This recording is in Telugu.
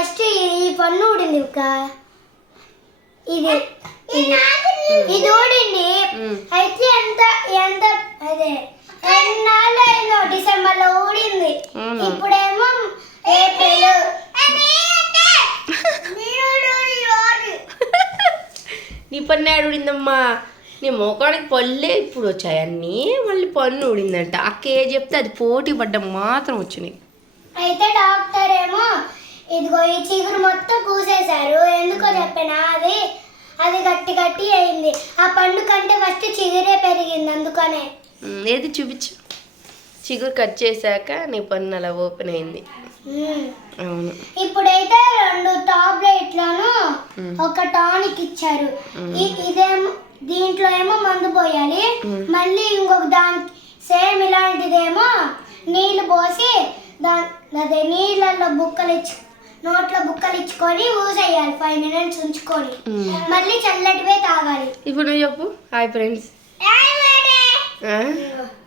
ఫస్ట్ ఈ పన్ను ఊడింది ఒక ఇది ఇది ఊడింది అయితే ఎంత ఎంత అదే డిసెంబర్ లో ఊడింది ఇప్పుడేమో ఏప్రిల్ నీ పన్ను ఊడిందమ్మా నీ మొఖానికి పళ్ళే ఇప్పుడు వచ్చాయన్ని మళ్ళీ పన్ను ఊడిందంట అక్క ఏ చెప్తే అది పోటీ పడ్డం మాత్రం వచ్చినాయి అయితే డాక్టర్ ఏమో ఇదిగో ఈ చీకురు మొత్తం కూసేశారు ఎందుకో చెప్పినా అది అది గట్టి గట్టి అయింది ఆ పండు కంటే ఫస్ట్ చిగురే పెరిగింది అందుకనే ఏది చూపించు చిగురు కట్ చేశాక నీ పన్ను అలా ఓపెన్ అయింది అవును ఇప్పుడైతే రెండు టాబ్లెట్లను ఒక టానిక్ ఇచ్చారు ఇదేమో దీంట్లో ఏమో మందు పోయాలి మళ్ళీ ఇంకొక దానికి సేమ్ ఇలాంటిదేమో నీళ్ళు పోసి దాని అదే నీళ్ళల్లో బుక్కలు ఇచ్చి నోట్లో బుక్కలు ఇచ్చుకొని మూసేయాలి ఫైవ్ మినిట్స్ ఉంచుకొని మళ్ళీ చల్లటివే తాగాలి ఇప్పుడు నువ్వు చెప్పు హాయ్ ఫ్రెండ్స్